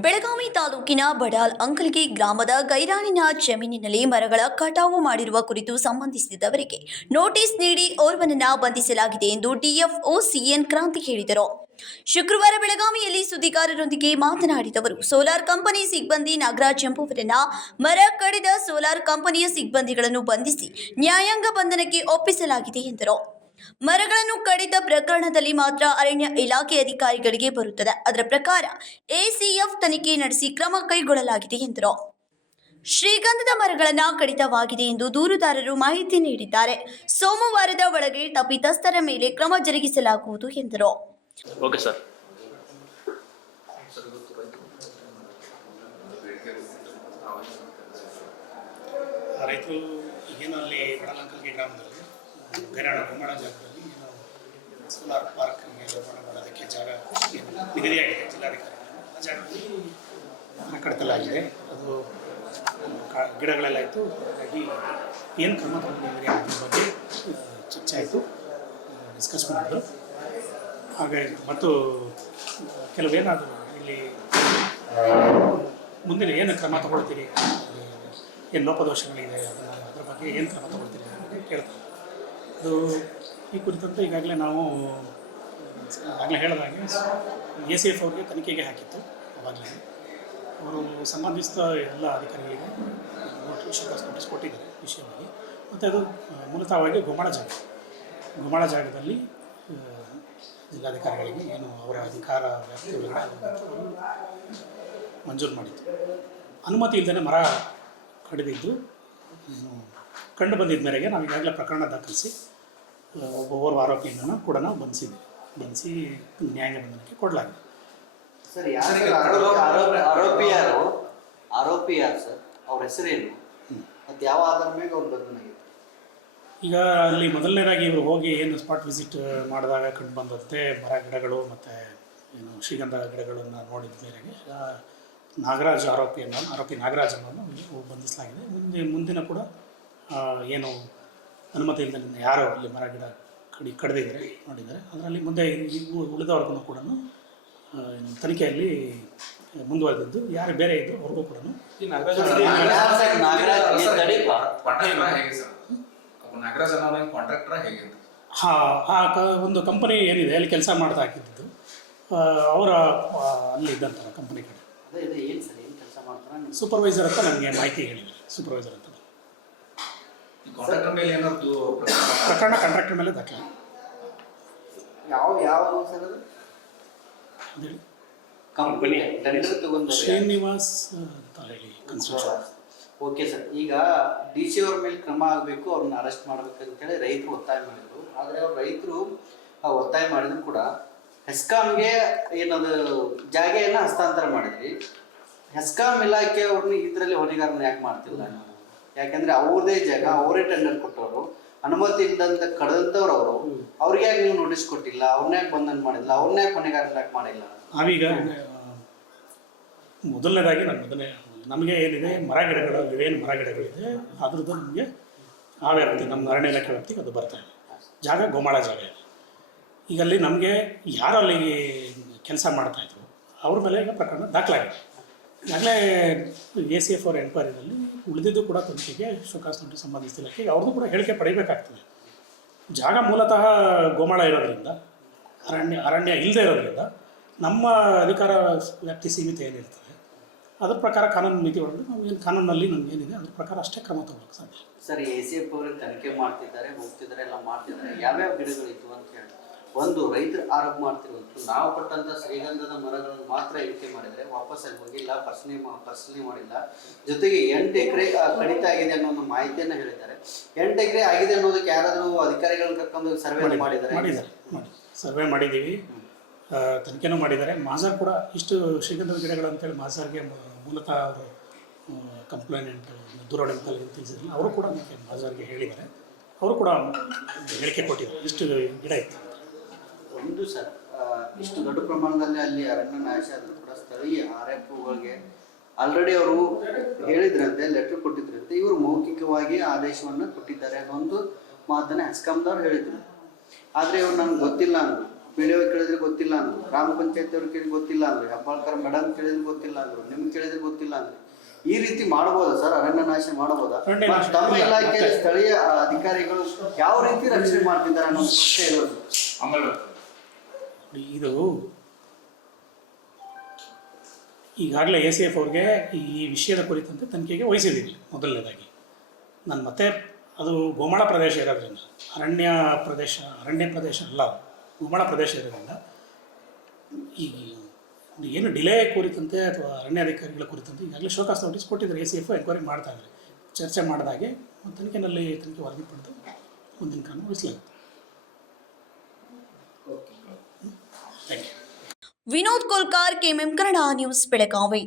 ಬೆಳಗಾವಿ ತಾಲೂಕಿನ ಬಡಾಲ್ ಅಂಕಲ್ಗಿ ಗ್ರಾಮದ ಗೈರಾನಿನ ಜಮೀನಿನಲ್ಲಿ ಮರಗಳ ಕಟಾವು ಮಾಡಿರುವ ಕುರಿತು ಸಂಬಂಧಿಸಿದವರಿಗೆ ನೋಟಿಸ್ ನೀಡಿ ಓರ್ವನನ್ನ ಬಂಧಿಸಲಾಗಿದೆ ಎಂದು ಡಿಎಫ್ಒ ಸಿಎನ್ ಕ್ರಾಂತಿ ಹೇಳಿದರು. ಶುಕ್ರವಾರ ಬೆಳಗಾವಿಯಲ್ಲಿ ಸುದ್ದಿಗಾರರೊಂದಿಗೆ ಮಾತನಾಡಿದವರು, ಸೋಲಾರ್ ಕಂಪನಿ ಸಿಬ್ಬಂದಿ ನಾಗರಾಜ್ ಎಂಬುವರನ್ನ ಮರ ಕಡಿದ ಸೋಲಾರ್ ಕಂಪನಿಯ ಸಿಬ್ಬಂದಿಗಳನ್ನು ಬಂಧಿಸಿ ನ್ಯಾಯಾಂಗ ಬಂಧನಕ್ಕೆ ಒಪ್ಪಿಸಲಾಗಿದೆ ಎಂದರು. ಮರಗಳನ್ನು ಕಡಿದ ಪ್ರಕರಣದಲ್ಲಿ ಮಾತ್ರ ಅರಣ್ಯ ಇಲಾಖೆ ಅಧಿಕಾರಿಗಳಿಗೆ ಬರುತ್ತದೆ. ಅದರ ಪ್ರಕಾರ ಎಸಿಎಫ್ ತನಿಖೆ ನಡೆಸಿ ಕ್ರಮ ಕೈಗೊಳ್ಳಲಾಗಿದೆ ಎಂದರು. ಶ್ರೀಗಂಧದ ಮರಗಳನ್ನು ಕಡಿತವಾಗಿದೆ ಎಂದು ದೂರುದಾರರು ಮಾಹಿತಿ ನೀಡಿದ್ದಾರೆ. ಸೋಮವಾರದ ಒಳಗೆ ತಪ್ಪಿತಸ್ಥರ ಮೇಲೆ ಕ್ರಮ ಜರುಗಿಸಲಾಗುವುದು ಎಂದರು. Okay sir. ರೈತರು ಏನು ಅಲ್ಲಿ ಬಡಲಂಕಲ್ಗಿ ಗ್ರಾಮದಲ್ಲಿ ಗೈರಾಣ ಬೊಮ್ಮಳ ಜಾಗದಲ್ಲಿ ಸೋಲಾರ್ ಪಾರ್ಕ್ ನಿರ್ಮಾಣ ಮಾಡೋದಕ್ಕೆ ಜಾಗ ನಿಗದಿಯಾಗಿದೆ ಜಿಲ್ಲಾಧಿಕಾರಿ. ಆ ಜಾಗದಲ್ಲಿ ಮರ ಕಡಿತಲಾಗಿದೆ. ಅದು ಗಿಡಗಳೆಲ್ಲ ಇತ್ತು. ಹಾಗಾಗಿ ಏನು ಕ್ರಮ ತಗೊಂಡಿದ್ದೀರಿ ಅನ್ನೋದ್ರ ಬಗ್ಗೆ ಚರ್ಚೆ ಆಯಿತು, ಡಿಸ್ಕಸ್ ಮಾಡಿದ್ರು. ಹಾಗಾಗಿ ಮತ್ತು ಕೆಲವೇನಾದರೂ ಇಲ್ಲಿ ಮುಂದಿನ ಏನು ಕ್ರಮ ತಗೊಳ್ತೀರಿ, ಏನು ಲೋಪದೋಷಗಳಿದೆ ಅದರ ಬಗ್ಗೆ ಏನು ಕ್ರಮ ತಗೊಳ್ತೀರಿ ಅಂತ ಕೇಳ್ತಾರೆ. ಅದು ಈ ಕುರಿತಂತೆ ಈಗಾಗಲೇ ನಾವು ಆಗಲೇ ಹೇಳಿದಾಗೆ ಎಸಿಎಫ್ ಅವ್ರಿಗೆ ತನಿಖೆಗೆ ಹಾಕಿತ್ತು. ಅವಾಗಲೇ ಅವರು ಸಂಬಂಧಿಸಿದ ಎಲ್ಲ ಅಧಿಕಾರಿಗಳಿಗೆ ನೋಟಿಸ್ ಕೊಟ್ಟಿದ್ದಾರೆ ವಿಷಯವಾಗಿ. ಮತ್ತು ಅದು ಮೂಲತಃವಾಗಿ ಗೊಮ್ಮಳ ಜಾಗದಲ್ಲಿ ಜಿಲ್ಲಾಧಿಕಾರಿಗಳಿಗೆ ಏನು ಅವರ ಅಧಿಕಾರ ವ್ಯಾಪ್ತಿ ಒಳಗಡೆ ಮಂಜೂರು ಮಾಡಿತ್ತು. ಅನುಮತಿ ಇಲ್ಲದೇ ಮರ ಕಡಿದಿದ್ದು ಕಂಡು ಬಂದಿದ್ದ ಮೇರೆಗೆ ನಾವು ಈಗಾಗಲೇ ಪ್ರಕರಣ ದಾಖಲಿಸಿ ಓರ್ವ ಆರೋಪಿಯನ್ನು ಕೂಡ ನಾವು ಬಂಧಿಸಿ ನ್ಯಾಯಾಂಗ ಬಂಧನಕ್ಕೆ ಕೊಡಲಾಗಿದೆ. ಸರ್, ಆರೋಪಿ ಯಾರು ಸರ್? ಅವ್ರ ಹೆಸರೇನು ಮತ್ತು ಯಾವ ಆಧಾರ ಮೇಲೆ ಅವ್ರು ಬಂಧನ ಆಗಿದೆ? ಈಗ ಅಲ್ಲಿ ಮೊದಲನೇದಾಗಿ ಇವರು ಹೋಗಿ ಏನು ಸ್ಪಾಟ್ ವಿಸಿಟ್ ಮಾಡಿದಾಗ ಕಂಡು ಬಂದಂತೆ ಮರ ಗಿಡಗಳು ಮತ್ತು ಏನು ಶ್ರೀಗಂಧ ಗಿಡಗಳನ್ನು ನೋಡಿದ ಮೇರೆಗೆ ಆರೋಪಿ ನಾಗರಾಜನನ್ನು ಬಂಧಿಸಲಾಗಿದೆ. ಮುಂದಿನ ಕೂಡ ಏನು ಅನುಮತಿ ಇಲ್ಲದೆ ಯಾರು ಅಲ್ಲಿ ಮರ ಗಿಡ ಕಡಿದಿದ್ದಾರೆ ನೋಡಿದ್ದಾರೆ, ಅದರಲ್ಲಿ ಮುಂದೆ ಉಳಿದವ್ರಿಗೂ ಕೂಡ ತನಿಖೆಯಲ್ಲಿ ಮುಂದುವರೆದಿದ್ದು ಯಾರು ಬೇರೆ ಇದ್ದು ಅವ್ರಿಗೂ ಕೂಡ ಒಂದು ಕಂಪನಿ ಏನಿದೆ ಅಲ್ಲಿ ಕೆಲಸ ಮಾಡ್ತಾ ಹಾಕಿದ್ದು ಅವರ ಅಲ್ಲಿ ಇದ್ದಂಥ ಕಂಪನಿ ಕಡೆ ಸೂಪರ್ವೈಸರ್ ಅಂತ ನನಗೆ ಮಾಹಿತಿ ಹೇಳಿದ್ದಾರೆ. ಸೂಪರ್ವೈಸರ್ ಅಂತ ಪ್ರಕರಣ ಕಾಂಟ್ರಾಕ್ಟರ್ ಮೇಲೆ ದಾಖಲೆ. ಶ್ರೀನಿವಾಸ್ ಅಂತ ಹೇಳಿ ಕನ್ಸ್ಟ್ರಕ್ಷನ್. ಓಕೆ ಸರ್, ಈಗ ಡಿ.ಸಿ ಅವ್ರ ಮೇಲೆ ಕ್ರಮ ಆಗಬೇಕು, ಅವ್ರನ್ನ ಅರೆಸ್ಟ್ ಮಾಡ್ಬೇಕಂತೇಳಿ ರೈತರು ಒತ್ತಾಯ ಮಾಡಿದ್ರು. ಆದರೆ ಅವ್ರು ರೈತರು ಒತ್ತಾಯ ಮಾಡಿದ್ರು ಕೂಡ ಹೆಸ್ಕಾಮ್ಗೆ ಏನದು ಜಾಗೆಯನ್ನು ಹಸ್ತಾಂತರ ಮಾಡಿದ್ರಿ. ಹೆಸ್ಕಾಂ ಇಲಾಖೆ ಅವ್ರನ್ನ ಇದರಲ್ಲಿ ಹೊಣೆಗಾರನ ಯಾಕೆ ಮಾಡ್ತಿಲ್ಲ? ಯಾಕೆಂದ್ರೆ ಅವ್ರದೇ ಜಾಗ, ಅವರೇ ಟೆಂಡರ್ ಕೊಟ್ಟವರು, ಅನುಮತಿ ಇಲ್ಲದಂತ ಕಳೆದಂಥವ್ರು ಅವರು, ಅವ್ರಿಗೆ ಯಾಕೆ ನೀವು ನೋಟಿಸ್ ಕೊಟ್ಟಿಲ್ಲ? ಅವ್ರನ್ನ ಯಾಕೆ ಬಂಧನ ಮಾಡಿಲ್ಲ? ಅವ್ರನ್ನ ಯಾಕೆ ಹೊಣೆಗಾರನ ಯಾಕೆ ಮಾಡಿಲ್ಲ? ನಾವೀಗ ಮೊದಲನೇದಾಗಿ ನಮಗೆ ಏನಿದೆ ಮರ ಗಿಡಗಳಿದೆ ಅದ್ರದ್ದು ನಮಗೆ ಆ ವ್ಯಾಪ್ತಿ ನಮ್ಮ ಅರಣ್ಯ ಇಲಾಖೆ ವ್ಯಾಪ್ತಿಗೆ ಅದು ಬರ್ತಾ ಇದೆ. ಜಾಗ ಗೋಮಾಳ ಜಾಗ. ಈಗ ಅಲ್ಲಿ ನಮಗೆ ಯಾರು ಅಲ್ಲಿ ಕೆಲಸ ಮಾಡ್ತಾಯಿದ್ರು ಅವ್ರ ಮೇಲೆ ಈಗ ಪ್ರಕರಣ ದಾಖಲಾಗಿದೆ. ಈಗಾಗಲೇ ಎಸಿಎಫ್ ಅವರ ಎನ್ಕ್ವೈರಿನಲ್ಲಿ ಉಳಿದಿದ್ದು ಕೂಡ ತನಿಖೆಗೆ ಶೋಕಾಸ್ ನೋಟಿಸ್ ಸಂಬಂಧಿಸಿದ ಇಲಾಖೆಗೆ ಅವ್ರದ್ದು ಕೂಡ ಹೇಳಿಕೆ ಪಡಿಬೇಕಾಗ್ತದೆ. ಜಾಗ ಮೂಲತಃ ಗೋಮಾಳ ಇರೋದ್ರಿಂದ ಅರಣ್ಯ ಇಲ್ಲದೆ ಇರೋದ್ರಿಂದ ನಮ್ಮ ಅಧಿಕಾರ ವ್ಯಾಪ್ತಿ ಸೀಮಿತ ಏನಿರ್ತದೆ ಅದ್ರ ಪ್ರಕಾರ ಕಾನೂನು ನೀತಿ ಒಳಗೆ ನಾವು ಏನು ಕಾನೂನಲ್ಲಿ ನಮಗೇನಿದೆ ಅದ್ರ ಪ್ರಕಾರ ಅಷ್ಟೇ ಕ್ರಮ ತಗೊಳ್ಳೋಕೆ ಸಾಧ್ಯ. ಸರ್, ಎಸಿಎಫ್ ಅವರು ತನಿಖೆ ಮಾಡ್ತಿದ್ದಾರೆ, ಹೋಗ್ತಿದ್ದಾರೆ, ಎಲ್ಲ ಮಾಡ್ತಿದ್ದಾರೆ. ಯಾವ್ಯಾವ ಗಿಡಗಳಿತ್ತು ಅಂತ ಹೇಳಿ ಒಂದು ರೈತರು ಆರೋಪ ಮಾಡ್ತಿರುವಂಥ ನಾವು ಕೊಟ್ಟಂಥ ಶ್ರೀಗಂಧದ ಮರಗಳನ್ನು ಮಾತ್ರ ಎಣಿಕೆ ಮಾಡಿದರೆ ವಾಪಸ್ ಅಲ್ಲಿ ಹೋಗಿಲ್ಲ, ಪರಿಶೀಲನೆ ಮಾಡಿಲ್ಲ. ಜೊತೆಗೆ 8 ಎಕರೆ ಕಡಿತ ಆಗಿದೆ ಅನ್ನೋ ಒಂದು ಮಾಹಿತಿಯನ್ನು ಹೇಳಿದ್ದಾರೆ. 8 ಎಕರೆ ಆಗಿದೆ ಅನ್ನೋದಕ್ಕೆ ಯಾರಾದರೂ ಅಧಿಕಾರಿಗಳನ್ನ ಕರ್ಕೊಂಡು ಸರ್ವೆ ಮಾಡಿದ್ದಾರೆ? ಸರ್ವೆ ಮಾಡಿದ್ದೀವಿ, ತನಿಖೆನೂ ಮಾಡಿದ್ದಾರೆ. ಮಾಜಾರ್ ಕೂಡ ಇಷ್ಟು ಶ್ರೀಗಂಧದ ಗಿಡಗಳು ಅಂತೇಳಿ ಮಾಜಾರ್ಗೆ ಮೂಲತಃ ಅವರು ಕಂಪ್ಲೇಂಟ್ ದೂರವಾಣಿ ತಿಳಿಸಿದ್ರಲ್ಲ, ಅವರು ಕೂಡ ಅದಕ್ಕೆ ಮಾಜಾರ್ಗೆ ಹೇಳಿದ್ದಾರೆ. ಅವರು ಕೂಡ ಹೇಳಿಕೆ ಕೊಟ್ಟಿದ್ದಾರೆ ಇಷ್ಟು ಗಿಡ ಇತ್ತು. ಒಂದು ಸರ್, ಇಷ್ಟು ದೊಡ್ಡ ಪ್ರಮಾಣದಲ್ಲಿ ಅಲ್ಲಿ ಅರಣ್ಯ ನಾಶ ಆದರೂ ಕೂಡ ಸ್ಥಳೀಯ ಆರ್ಎಫ್ಒಗಳಿಗೆ ಆಲ್ರೆಡಿ ಅವರು ಹೇಳಿದ್ರಂತೆ, ಲೆಟರ್ ಕೊಟ್ಟಿದ್ರಂತೆ. ಇವರು ಮೌಖಿಕವಾಗಿ ಆದೇಶವನ್ನು ಕೊಟ್ಟಿದ್ದಾರೆ ಅನ್ನೋ ಒಂದು ಮಾತನ್ನ ಹೆಸ್ಕಾಂದವ್ರು ಹೇಳಿದ್ರು. ಆದರೆ ಇವ್ರು ನಮ್ಗೆ ಗೊತ್ತಿಲ್ಲ ಅಂದರು. ವಿಡಿಯೋ ಕೇಳಿದ್ರೆ ಗೊತ್ತಿಲ್ಲ ಅಂದ್ರು, ಗ್ರಾಮ ಪಂಚಾಯತ್ ಅವ್ರು ಕೇಳಿ ಗೊತ್ತಿಲ್ಲ ಅಂದ್ರೆ, ಹೆಬ್ಬಾಳ್ಕರ್ ಮೇಡಮ್ ಕೇಳಿದ್ರೆ ಗೊತ್ತಿಲ್ಲ ಅಂದ್ರು, ನಿಮ್ಗೆ ಕೇಳಿದ್ರೆ ಗೊತ್ತಿಲ್ಲ ಅಂದ್ರೆ, ಈ ರೀತಿ ಮಾಡ್ಬೋದಾ ಸರ್? ಅರಣ್ಯ ನಾಶ ಮಾಡ್ಬೋದಾ? ಅರಣ್ಯ ನಾಶ ತಮ್ಮ ಇಲ್ಲ. ಇಲಾಖೆಯ ಸ್ಥಳೀಯ ಅಧಿಕಾರಿಗಳು ಯಾವ ರೀತಿ ರಕ್ಷಣೆ ಮಾಡ್ತಿದ್ದಾರೆ ಅನ್ನೋ ಪ್ರಶ್ನೆ ಇರೋದು. ಇದು ಈಗಾಗಲೇ ACF ಅವ್ರಿಗೆ ಈ ವಿಷಯದ ಕುರಿತಂತೆ ತನಿಖೆಗೆ ವಹಿಸಿದ್ದೀವಿ. ಮೊದಲನೇದಾಗಿ ನಾನು ಮತ್ತೆ ಅದು ಗೋಮಾಳ ಪ್ರದೇಶ ಇರೋದ್ರಿಂದ, ಅರಣ್ಯ ಪ್ರದೇಶ ಅಲ್ಲ, ಅದು ಗೋಮಾಳ ಪ್ರದೇಶ ಇರೋದ್ರಿಂದ ಈ ಏನು ಡಿಲೇ ಕುರಿತಂತೆ ಅಥವಾ ಅರಣ್ಯಾಧಿಕಾರಿಗಳ ಕುರಿತಂತೆ ಈಗಾಗಲೇ ಶೋಕಾಸ್ ನೋಟಿಸ್ ಕೊಟ್ಟಿದ್ದಾರೆ. ACF ಎನ್ಕ್ವೈರಿ ಮಾಡ್ತಾ ಇದ್ದಾರೆ. ಚರ್ಚೆ ಮಾಡಿದಾಗೆ ತನಿಖೆ ವರದಿ ಪಡೆದು ಮುಂದಿನ ಕ್ರಮ ವಹಿಸಲಾಗುತ್ತೆ. Thank you. Vinod Kolkar, KMM Kannada news, Belagavi.